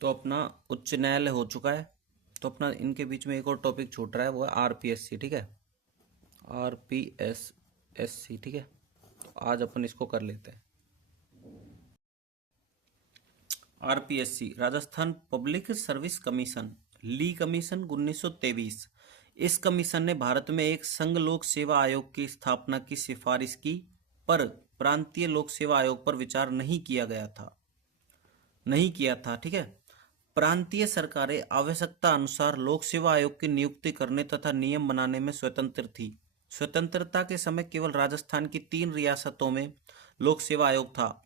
तो अपना उच्च न्यायालय हो चुका है। तो अपना इनके बीच में एक और टॉपिक छूट रहा है, वो है आरपीएससी। ठीक है, आरपीएसएससी। ठीक है, तो आज अपन इसको कर लेते हैं। RPSC Rajasthan public service commission, Lee commission 1923। इस कमीशन ने भारत में एक संघ लोक सेवा आयोग की स्थापना की सिफारिश की, पर प्रांतीय लोक सेवा आयोग पर विचार नहीं किया था। ठीक है, प्रांतीय सरकारें आवश्यकता अनुसार लोक सेवा आयोग की नियुक्ति करने तथा नियम बनाने में स्वतंत्र थी। स्वतंत्रता के समय केवल राजस्थान की 3 रियासतों में लोक सेवा आयोग था,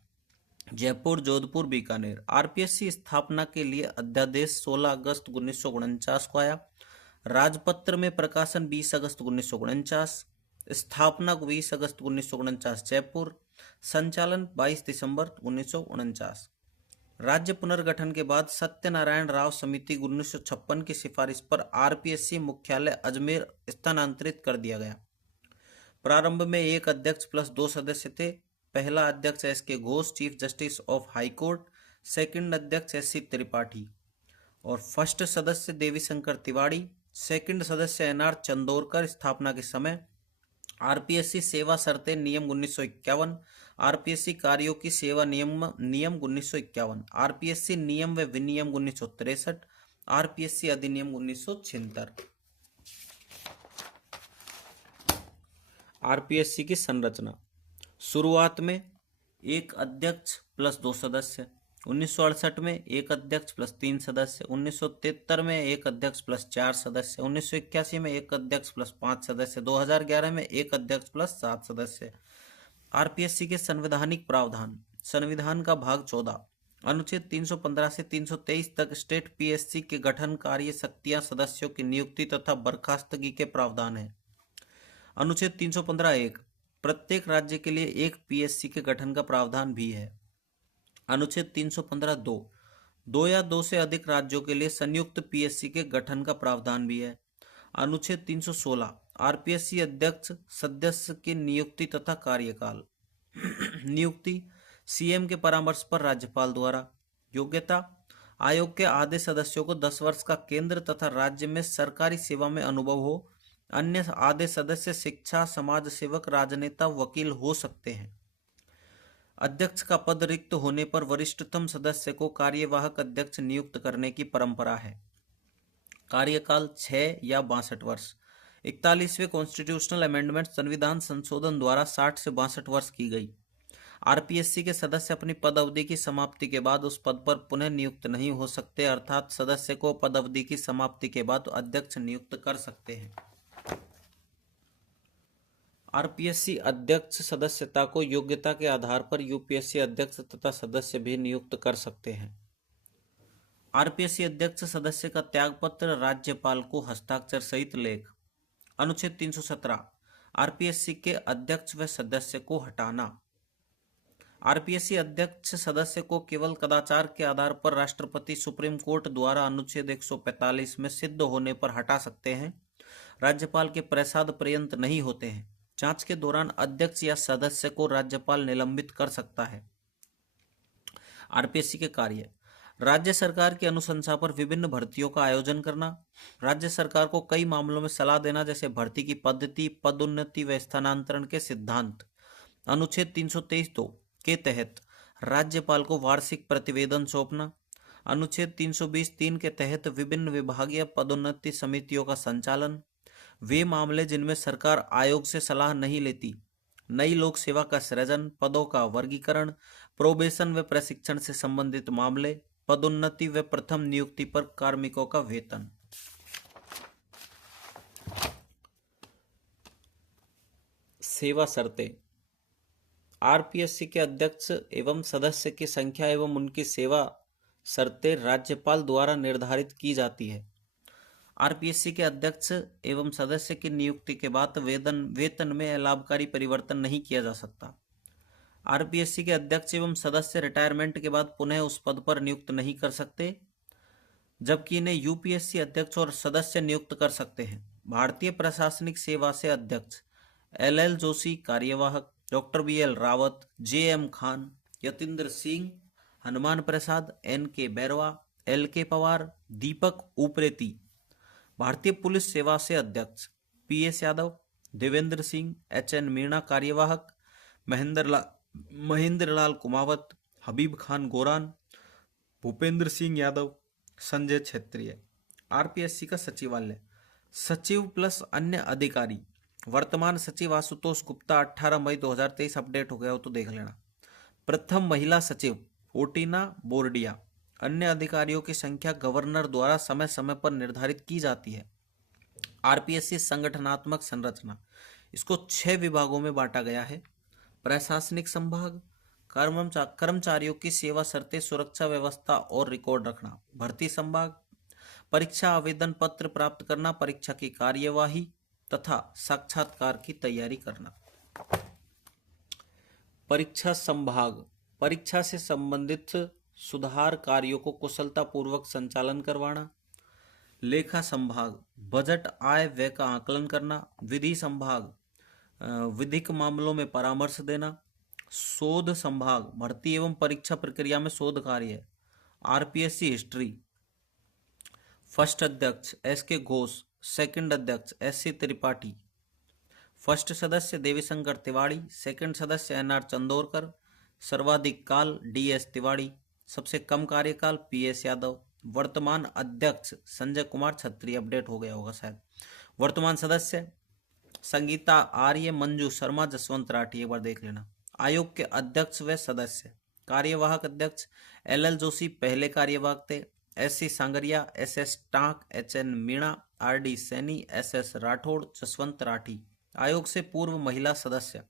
जयपुर, जोधपुर, बीकानेर। आरपीएससी स्थापना के लिए अध्यादेश 16 अगस्त 1949 को आया। राजपत्र में प्रकाशन 20 अगस्त 1949। स्थापना 20 अगस्त 1949 जयपुर। संचालन 22 दिसंबर 1949। राज्य पुनर्गठन के बाद सत्यनारायण राव समिति 1956 की सिफारिश पर आरपीएससी मुख्यालय अजमेर स्थानांतरित कर दिया गया। प्रारंभ में एक अध्यक्ष प्लस 2 सदस्य थे। पहला अध्यक्ष एस के Ghosh, chief justice of high court. Second अध्यक्ष एस सी त्रिपाठी और फर्स्ट सदस्य देवी शंकर तिवाड़ी। सेकंड सदस्य एनआर चंदोरकर। स्थापना के समय आरपीएससी सेवा शर्तें नियम 1951, आरपीएससी कार्यों की सेवा नियम 1951, आरपीएससी नियम व विनियम 1963, आरपीएससी अधिनियम 1976। आरपीएससी की संरचना, शुरुआत में एक अध्यक्ष प्लस 2 सदस्य। 1968 में एक अध्यक्ष प्लस 3 सदस्य। 1973 में एक अध्यक्ष प्लस 4 सदस्य। 1981 में एक अध्यक्ष प्लस 5 सदस्य। 2011 में एक अध्यक्ष प्लस 7 सदस्य। आरपीएससी के संवैधानिक प्रावधान, संविधान का भाग 14 अनुच्छेद 315 से 323 तक स्टेट पीएससी के गठन, कार्य, शक्तियां, सदस्यों की नियुक्ति तथा बर्खास्तगी के प्रावधान है। अनुच्छेद 315(1) प्रत्येक राज्य के लिए एक पीएससी के गठन का प्रावधान भी है। अनुच्छेद 315(2) 2 या 2 से अधिक राज्यों के लिए संयुक्त पीएससी के गठन का प्रावधान भी है। अनुच्छेद 316 आरपीएससी अध्यक्ष सदस्य की नियुक्ति तथा कार्यकाल। नियुक्ति सीएम के परामर्श पर राज्यपाल द्वारा। योग्यता आयोग के आधे सदस्यों को 10 वर्ष का केंद्र तथा राज्य में सरकारी सेवा में अनुभव हो। अन्य आधे सदस्य शिक्षा, समाज सेवक, राजनेता, वकील हो सकते हैं। अध्यक्ष का पद रिक्त होने पर वरिष्ठतम सदस्य को कार्यवाहक अध्यक्ष नियुक्त करने की परंपरा है। कार्यकाल 6 या 62 वर्ष। 41वें कॉन्स्टिट्यूशनल अमेंडमेंट संविधान संशोधन द्वारा 60 से 62 वर्ष की गई। आरपीएससी के सदस्य अपनी पद अवधि की समाप्ति के बाद उस पद पर पुनः नियुक्त नहीं हो सकते, अर्थात सदस्य को पद अवधि की समाप्ति के बाद अध्यक्ष नियुक्त कर सकते हैं। आरपीएससी अध्यक्ष सदस्यता को योग्यता के आधार पर यूपीएससी अध्यक्ष तथा सदस्य भी नियुक्त कर सकते हैं। आरपीएससी अध्यक्ष सदस्य का त्यागपत्र राज्यपाल को हस्ताक्षर सहित लेख। अनुच्छेद 317 आरपीएससी के अध्यक्ष व सदस्य को हटाना। आरपीएससी अध्यक्ष सदस्य को केवल कदाचार के आधार पर राष्ट्रपति सुप्रीम कोर्ट द्वारा अनुच्छेद 145 में सिद्ध होने पर हटा सकते हैं। राज्यपाल के प्रसाद पर्यंत नहीं होते हैं। जांच के दौरान अध्यक्ष या सदस्य को राज्यपाल निलंबित कर सकता है। आरपीएससी के कार्य, राज्य सरकार की अनुशंसा पर विभिन्न भर्तियों का आयोजन करना, राज्य सरकार को कई मामलों में सलाह देना, जैसे भर्ती की पद्धति, पदोन्नति व स्थानांतरण के सिद्धांत। अनुच्छेद 323(2) के तहत राज्यपाल को वार्षिक प्रतिवेदन सौंपना। अनुच्छेद 320(3) के तहत विभिन्न विभागीय पदोन्नति समितियों का संचालन। वे मामले जिनमें सरकार आयोग से सलाह नहीं लेती, नई लोक सेवा का सृजन, पदों का वर्गीकरण, प्रोबेशन व प्रशिक्षण से संबंधित मामले, पदोन्नति व प्रथम नियुक्ति पर कार्मिकों का वेतन। सेवा शर्तें, आरपीएससी के अध्यक्ष एवं सदस्य की संख्या एवं उनकी सेवा शर्तें राज्यपाल द्वारा निर्धारित की जाती है। आरपीएससी के अध्यक्ष एवं सदस्य की नियुक्ति के बाद वेतन में लाभकारी परिवर्तन नहीं किया जा सकता। आरपीएससी के अध्यक्ष एवं सदस्य रिटायरमेंट के बाद पुनः उस पद पर नियुक्त नहीं कर सकते, जबकि इन्हें यूपीएससी अध्यक्ष और सदस्य नियुक्त कर सकते हैं। भारतीय प्रशासनिक सेवा से अध्यक्ष एल जोशी कार्यवाहक, doctor BL Rawat, JM Khan, Yatindra Singh, Hanuman Prasad, N K Bairwa, LK Pawar, Deepak Upreti. भारतीय पुलिस सेवा से अध्यक्ष PS यादव, देवेंद्र सिंह, HN मीणा कार्यवाहक, महेंद्र लाल कुमावत, हबीब खान गोरान, भूपेंद्र सिंह यादव, संजय क्षेत्रीय। आरपीएससी का सचिवालय, सचिव प्लस अन्य अधिकारी। वर्तमान सचिव आशुतोष गुप्ता, 18 मई 2023 अपडेट हो गया हो तो देख लेना। प्रथम महिला सचिव ओटीना बोर्डिया। अन्य अधिकारियों की संख्या गवर्नर द्वारा समय समय पर निर्धारित की जाती है। आरपीएससी संगठनात्मक संरचना, इसको 6 विभागों में बांटा गया है। प्रशासनिक संभाग, कर्मचारियों की सेवा शर्तें, सुरक्षा व्यवस्था और रिकॉर्ड रखना। भर्ती संभाग, परीक्षा आवेदन पत्र प्राप्त करना, परीक्षा की कार्यवाही तथा साक्षात्कार की तैयारी करना। परीक्षा संभाग, परीक्षा से संबंधित सुधार कार्यों को कुशलतापूर्वक संचालन करवाना। लेखा संभाग, बजट आय व्यय का आकलन करना। विधि संभाग, विधिक मामलों में परामर्श देना। शोध संभाग, भर्ती एवं परीक्षा प्रक्रिया में शोध कार्य। आरपीएससी हिस्ट्री, फर्स्ट अध्यक्ष SK घोष, सेकंड अध्यक्ष SC त्रिपाठी, फर्स्ट सदस्य देवीशंकर तिवाड़ी, सेकंड सदस्य NR चंदोरकर, सर्वाधिक काल DS तिवाड़ी, सबसे कम कार्यकाल PS यादव। वर्तमान अध्यक्ष संजय कुमार छत्री, अपडेट हो गया होगा शायद। वर्तमान सदस्य संगीता आर्य, मंजू शर्मा, जसवंत राठी, एक बार देख लेना। आयोग के अध्यक्ष व सदस्य, कार्यवाहक अध्यक्ष LL जोशी पहले कार्यवाहक थे। SC sangria, SS tank, HN Meena, RD Saini, SS Rathore, Jaswant Rathi. आयोग से पूर्व महिला सदस्य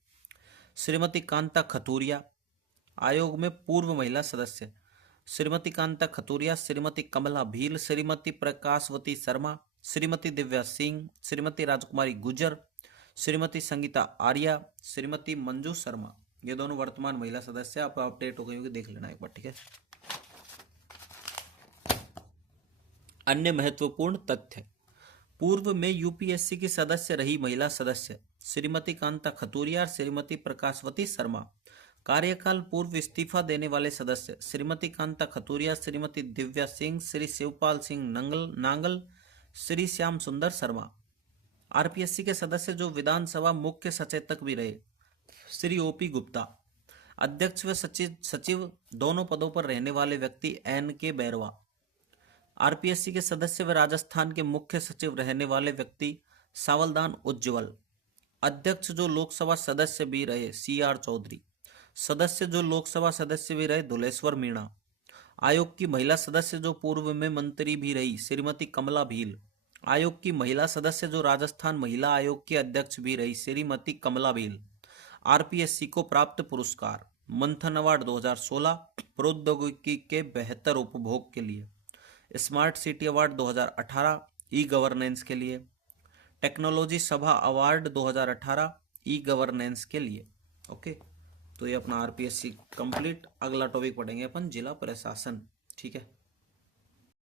श्रीमती कांता खतूरिया। आयोग में पूर्व महिला सदस्य श्रीमती कांता खतूरिया, श्रीमती कमला भील, श्रीमती प्रकाशवती शर्मा, श्रीमती दिव्या सिंह, श्रीमती राजकुमारी गुजर, श्रीमती संगीता आर्या, श्रीमती मंजू शर्मा। ये दोनों वर्तमान महिला सदस्य। आप अपडेट हो गई होगी, देख लेना एक बार, ठीक है। अन्य महत्वपूर्ण तथ्य, पूर्व में यूपीएससी की सदस्य रही महिला सदस्य श्रीमती कांता खतूरिया और श्रीमती प्रकाशवती शर्मा। कार्यकाल पूर्व इस्तीफा देने वाले सदस्य श्रीमती कांता खतूरिया, श्रीमती दिव्या सिंह, श्री शिवपाल सिंह नांगल, श्री श्याम सुंदर शर्मा। आरपीएससी के सदस्य जो विधानसभा मुख्य सचेतक भी रहे श्री OP गुप्ता। अध्यक्ष व सचिव दोनों पदों पर रहने वाले व्यक्ति NK बैरवा। आरपीएससी के सदस्य व राजस्थान के मुख्य सचिव रहने वाले व्यक्ति सावलदान उज्ज्वल। अध्यक्ष जो लोकसभा सदस्य भी रहे CR चौधरी। सदस्य जो लोकसभा सदस्य भी रहे धुलेश्वर मीणा। आयोग की महिला सदस्य जो पूर्व में मंत्री भी रही श्रीमती कमला भील। आयोग की महिला सदस्य जो राजस्थान महिला आयोग की अध्यक्ष भी रही श्रीमती कमला भील। आरपीएससी को प्राप्त पुरस्कार, मंथन अवार्ड 2016 प्रौद्योगिकी के बेहतर उपभोग के लिए, smart city award 2018 e governance के लिए, टेक्नोलॉजी सभा अवार्ड 2018 ई गवर्नेंस के लिए। ओके, तो ये अपना आरपीएससी कंप्लीट। अगला टॉपिक पढ़ेंगे अपन जिला प्रशासन, ठीक है।